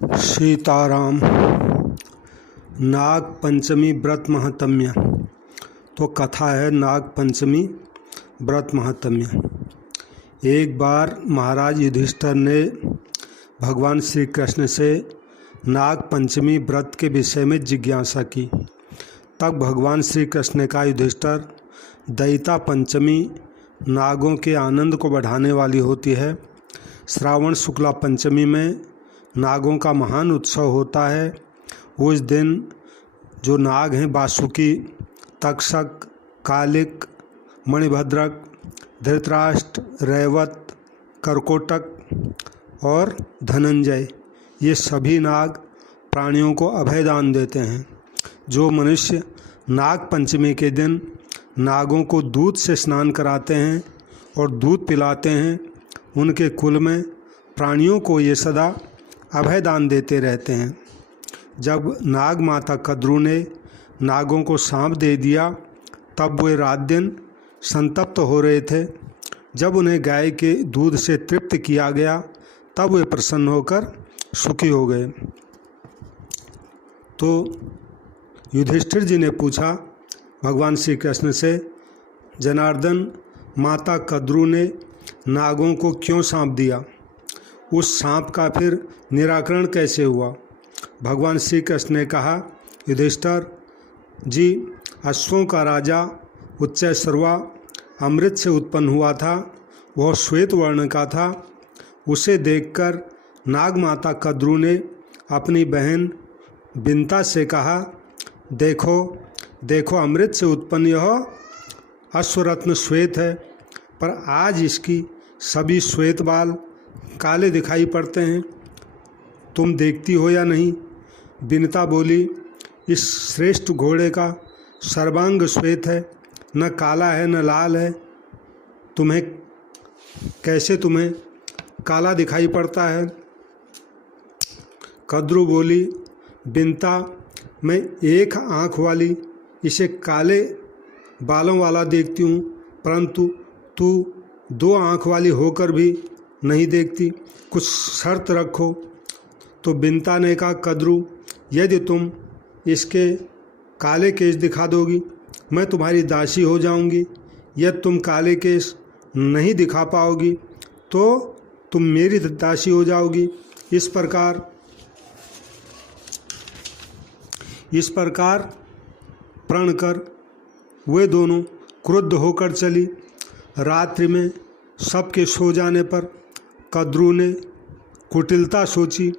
सीताराम। नाग पंचमी व्रत महात्म्य। तो कथा है नाग पंचमी व्रत महात्म्य। एक बार महाराज युधिष्ठिर ने भगवान श्री कृष्ण से नाग पंचमी व्रत के विषय में जिज्ञासा की। तब भगवान श्री कृष्ण ने कहा, युधिष्ठिर, दैता पंचमी नागों के आनंद को बढ़ाने वाली होती है। श्रावण शुक्ला पंचमी में नागों का महान उत्सव होता है। उस दिन जो नाग हैं, वासुकी, तक्षक, कालिक, मणिभद्रक, धृतराष्ट्र, रैवत, कर्कोटक और धनंजय, ये सभी नाग प्राणियों को अभयदान देते हैं। जो मनुष्य नाग पंचमी के दिन नागों को दूध से स्नान कराते हैं और दूध पिलाते हैं, उनके कुल में प्राणियों को ये सदा अभयदान देते रहते हैं। जब नाग माता कद्रू ने नागों को सांप दे दिया, तब वे रात दिन संतप्त हो रहे थे। जब उन्हें गाय के दूध से तृप्त किया गया, तब वे प्रसन्न होकर सुखी हो गए। तो युधिष्ठिर जी ने पूछा भगवान श्री कृष्ण से, जनार्दन, माता कद्रू ने नागों को क्यों सांप दिया? उस सांप का फिर निराकरण कैसे हुआ? भगवान श्री कृष्ण ने कहा, युधिष्ठिर जी, अश्वों का राजा उच्चैःश्रवा अमृत से उत्पन्न हुआ था। वह श्वेत वर्ण का था। उसे देखकर नाग माता कद्रू ने अपनी बहन बिंता से कहा, देखो देखो, अमृत से उत्पन्न यह अश्वरत्न श्वेत है, पर आज इसकी सभी श्वेत बाल काले दिखाई पड़ते हैं। तुम देखती हो या नहीं? बिनता बोली, इस श्रेष्ठ घोड़े का सर्वांग श्वेत है, न काला है न लाल है। तुम्हें काला दिखाई पड़ता है? कद्रू बोली, बिनता, मैं एक आँख वाली इसे काले बालों वाला देखती हूँ, परंतु तू दो आँख वाली होकर भी नहीं देखती। कुछ शर्त रखो। तो बिनता ने कहा, कद्रू, यदि तुम इसके काले केश दिखा दोगी, मैं तुम्हारी दासी हो जाऊंगी। यदि तुम काले केश नहीं दिखा पाओगी, तो तुम मेरी दासी हो जाओगी। इस प्रकार प्रण कर वे दोनों क्रुद्ध होकर चली। रात्रि में सबके सो जाने पर कद्रू ने कुटिलता सोची।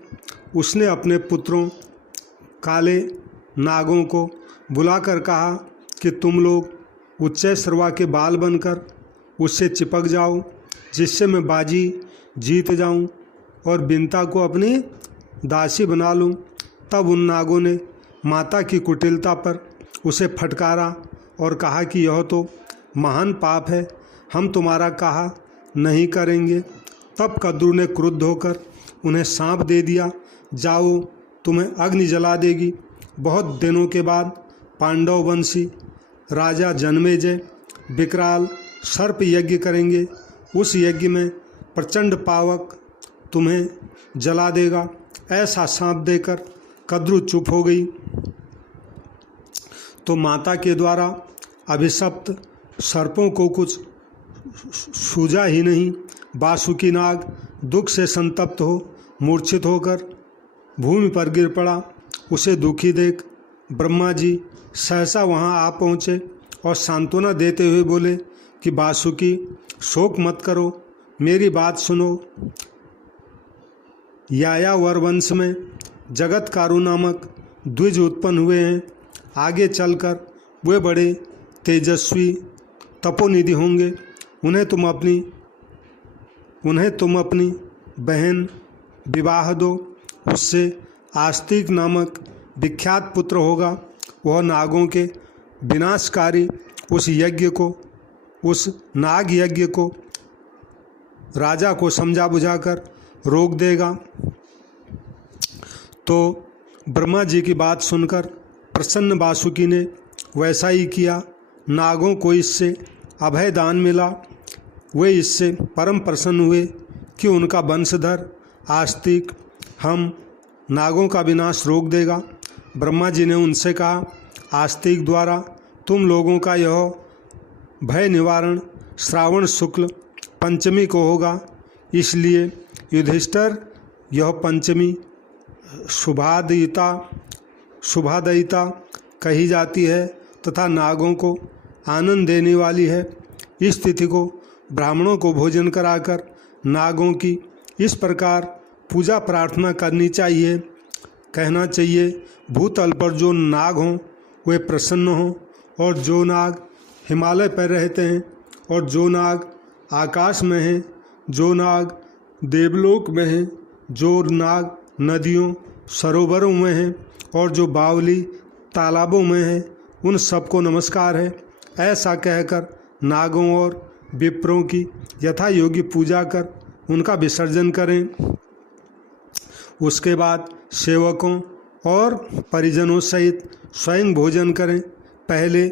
उसने अपने पुत्रों काले नागों को बुलाकर कहा कि तुम लोग उच्चैःश्रवा के बाल बनकर उससे चिपक जाओ, जिससे मैं बाजी जीत जाऊं और बिनता को अपनी दासी बना लूं। तब उन नागों ने माता की कुटिलता पर उसे फटकारा और कहा कि यह तो महान पाप है, हम तुम्हारा कहा नहीं करेंगे। तब कद्रू ने क्रुद्ध होकर उन्हें सांप दे दिया, जाओ, तुम्हें अग्नि जला देगी। बहुत दिनों के बाद पांडव वंशी राजा जन्मेजय विकराल सर्प यज्ञ करेंगे। उस यज्ञ में प्रचंड पावक तुम्हें जला देगा। ऐसा सांप देकर कद्रू चुप हो गई। तो माता के द्वारा अभिशप्त सर्पों को कुछ सूझा ही नहीं। वासुकी नाग दुख से संतप्त हो मूर्छित होकर भूमि पर गिर पड़ा। उसे दुखी देख ब्रह्मा जी सहसा वहां आ पहुँचे और सांत्वना देते हुए बोले कि वासुकी, शोक मत करो, मेरी बात सुनो। यायावर वंश में जगतकारु नामक द्विज उत्पन्न हुए हैं। आगे चलकर वे बड़े तेजस्वी तपोनिधि होंगे। उन्हें तुम अपनी बहन विवाह दो। उससे आस्तिक नामक विख्यात पुत्र होगा। वह नागों के विनाशकारी उस नाग यज्ञ को राजा को समझा बुझाकर रोक देगा। तो ब्रह्मा जी की बात सुनकर प्रसन्न वासुकी ने वैसा ही किया। नागों को इससे अभय दान मिला। वे इससे परम प्रसन्न हुए कि उनका वंशधर आस्तिक हम नागों का विनाश रोक देगा। ब्रह्मा जी ने उनसे कहा, आस्तिक द्वारा तुम लोगों का यह भय निवारण श्रावण शुक्ल पंचमी को होगा, इसलिए युधिष्ठिर यह पंचमी शुभादयिता कही जाती है तथा नागों को आनंद देने वाली है। इस तिथि को ब्राह्मणों को भोजन कराकर नागों की इस प्रकार पूजा प्रार्थना करनी चाहिए। कहना चाहिए, भूतल पर जो नाग हों वे प्रसन्न हों, और जो नाग हिमालय पर रहते हैं, और जो नाग आकाश में हैं, जो नाग देवलोक में हैं, जो नाग नदियों सरोवरों में हैं, और जो बावली तालाबों में हैं, उन सबको नमस्कार है। ऐसा कहकर नागों और विप्रों की यथा योग्य पूजा कर उनका विसर्जन करें। उसके बाद सेवकों और परिजनों सहित स्वयं भोजन करें। पहले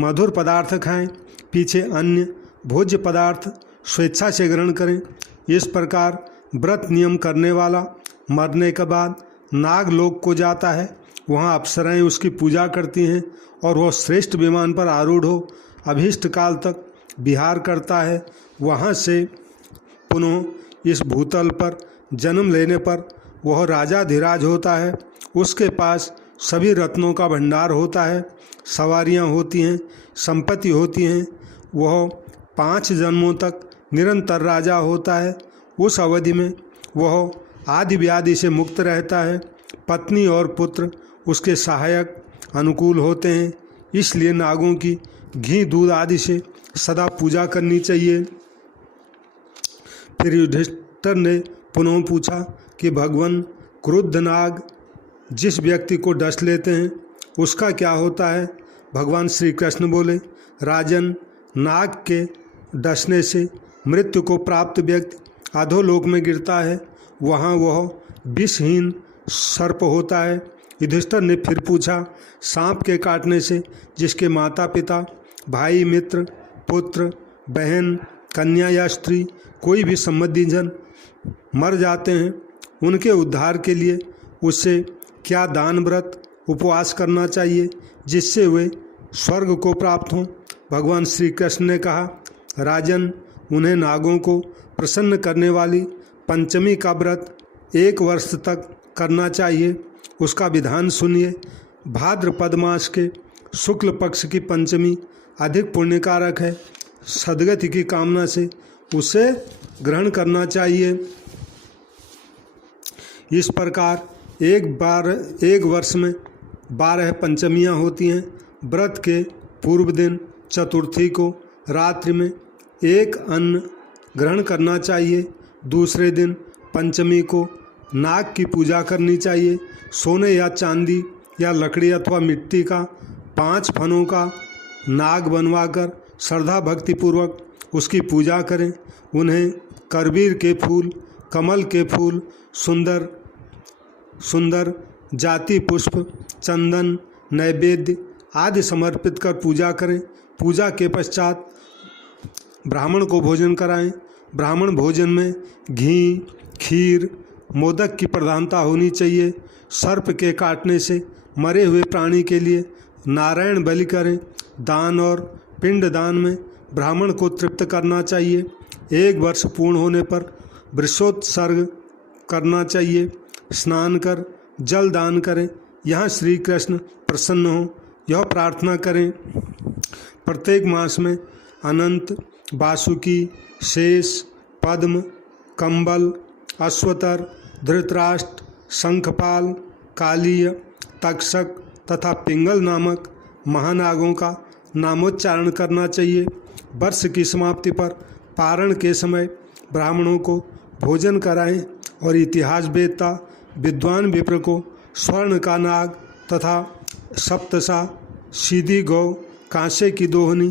मधुर पदार्थ खाएं, पीछे अन्य भोज्य पदार्थ स्वेच्छा से ग्रहण करें। इस प्रकार व्रत नियम करने वाला मरने के बाद नागलोक को जाता है। वहाँ अप्सराएं उसकी पूजा करती हैं और वह श्रेष्ठ विमान पर आरूढ़ हो अभीष्ट काल तक विहार करता है। वहाँ से पुनः इस भूतल पर जन्म लेने पर वह राजाधिराज होता है। उसके पास सभी रत्नों का भंडार होता है, सवारियाँ होती हैं, संपत्ति होती हैं। वह 5 जन्मों तक निरंतर राजा होता है। उस अवधि में वह आदि व्याधि से मुक्त रहता है। पत्नी और पुत्र उसके सहायक अनुकूल होते हैं। इसलिए नागों की घी दूध आदि से सदा पूजा करनी चाहिए। फिर युधिष्ठिर ने पुनः पूछा कि भगवान, क्रुद्ध नाग जिस व्यक्ति को डस लेते हैं उसका क्या होता है? भगवान श्री कृष्ण बोले, राजन, नाग के डसने से मृत्यु को प्राप्त व्यक्ति अधोलोक में गिरता है। वहाँ वह विषहीन सर्प होता है। युधिष्ठिर ने फिर पूछा, सांप के काटने से जिसके माता पिता, भाई, मित्र, पुत्र, बहन, कन्या या स्त्री कोई भी संबंधी जन मर जाते हैं, उनके उद्धार के लिए उससे क्या दान, व्रत, उपवास करना चाहिए जिससे वे स्वर्ग को प्राप्त हों? भगवान श्री कृष्ण ने कहा, राजन, उन्हें नागों को प्रसन्न करने वाली पंचमी का व्रत 1 वर्ष तक करना चाहिए। उसका विधान सुनिए। भाद्रपद मास के शुक्ल पक्ष की पंचमी अधिक पुण्यकारक है। सद्गति की कामना से उसे ग्रहण करना चाहिए। इस प्रकार एक वर्ष में 12 पंचमियाँ होती हैं। व्रत के पूर्व दिन चतुर्थी को रात्रि में 1 अन्न ग्रहण करना चाहिए। दूसरे दिन पंचमी को नाग की पूजा करनी चाहिए। सोने या चांदी या लकड़ी अथवा मिट्टी का 5 फनों का नाग बनवाकर श्रद्धा भक्ति पूर्वक उसकी पूजा करें। उन्हें करबीर के फूल, कमल के फूल, सुंदर सुंदर जाति पुष्प, चंदन, नैवेद्य आदि समर्पित कर पूजा करें। पूजा के पश्चात ब्राह्मण को भोजन कराएं। ब्राह्मण भोजन में घी, खीर, मोदक की प्रधानता होनी चाहिए। सर्प के काटने से मरे हुए प्राणी के लिए नारायण बलि करें। दान और पिंड दान में ब्राह्मण को तृप्त करना चाहिए। 1 वर्ष पूर्ण होने पर वृषोत्सर्ग करना चाहिए। स्नान कर जल दान करें। यहाँ श्री कृष्ण प्रसन्न हो यह प्रार्थना करें। प्रत्येक मास में अनंत, वासुकी, शेष, पद्म, कंबल, अश्वतर, धृतराष्ट्र, शंखपाल, कालीय, तक्षक तथा पिंगल नामक महानागों का नामोच्चारण करना चाहिए। वर्ष की समाप्ति पर पारण के समय ब्राह्मणों को भोजन कराएं और इतिहास वेदता विद्वान विप्र को स्वर्ण का नाग तथा सप्तसा, सीधी गौ, कांसे की दोहनी,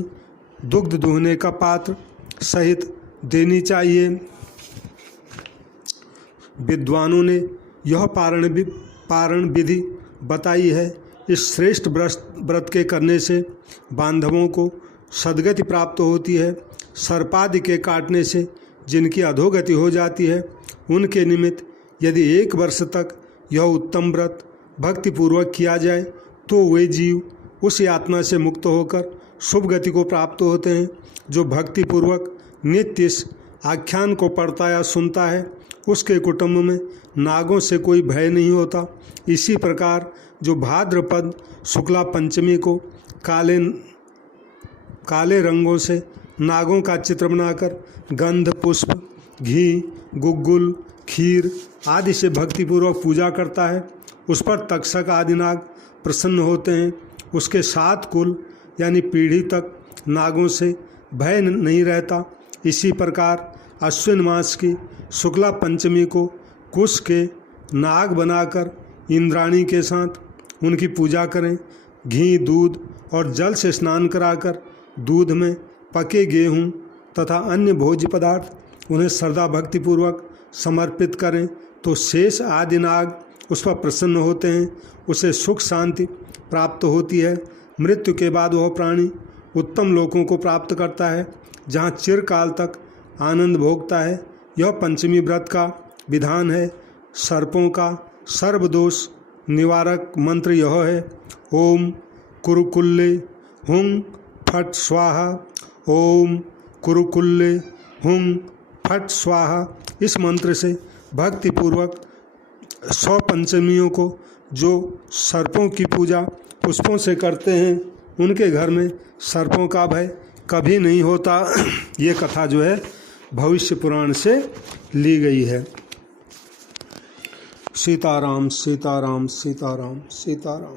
दुग्ध दुहने का पात्र सहित देनी चाहिए। विद्वानों ने यह पारण विधि बताई है। इस श्रेष्ठ व्रत के करने से बांधवों को सद्गति प्राप्त होती है। सर्पादि के काटने से जिनकी अधोगति हो जाती है, उनके निमित्त यदि 1 वर्ष तक यह उत्तम व्रत भक्तिपूर्वक किया जाए तो वे जीव उस यातना से मुक्त होकर शुभ गति को प्राप्त होते हैं। जो भक्तिपूर्वक नित्य इस आख्यान को पढ़ता या सुनता है उसके कुटुंब में नागों से कोई भय नहीं होता। इसी प्रकार जो भाद्रपद शुक्ला पंचमी को काले रंगों से नागों का चित्र बनाकर गंध, पुष्प, घी, गुग्गुल, खीर आदि से भक्तिपूर्वक पूजा करता है, उस पर तक्षक आदि नाग प्रसन्न होते हैं। उसके 7 कुल यानी पीढ़ी तक नागों से भय नहीं रहता। इसी प्रकार अश्विन मास की शुक्ला पंचमी को कुश के नाग बनाकर इंद्राणी के साथ उनकी पूजा करें। घी, दूध और जल से स्नान कराकर दूध में पके गेहूँ तथा अन्य भोज्य पदार्थ उन्हें श्रद्धा भक्तिपूर्वक समर्पित करें तो शेष आदि नाग उस पर प्रसन्न होते हैं, उसे सुख शांति प्राप्त होती है। मृत्यु के बाद वह प्राणी उत्तम लोकों को प्राप्त करता है जहाँ चिरकाल तक आनंद भोगता है। यह पंचमी व्रत का विधान है। सर्पों का सर्वदोष निवारक मंत्र यह है, ओम कुरुकुल्ले हुं फट स्वाहा, ओम कुरुकुल्ले हुं फट स्वाहा। इस मंत्र से भक्तिपूर्वक 100 पंचमियों को जो सर्पों की पूजा पुष्पों से करते हैं उनके घर में सर्पों का भय कभी नहीं होता। ये कथा जो है भविष्य पुराण से ली गई है। सीताराम सीताराम सीताराम सीताराम।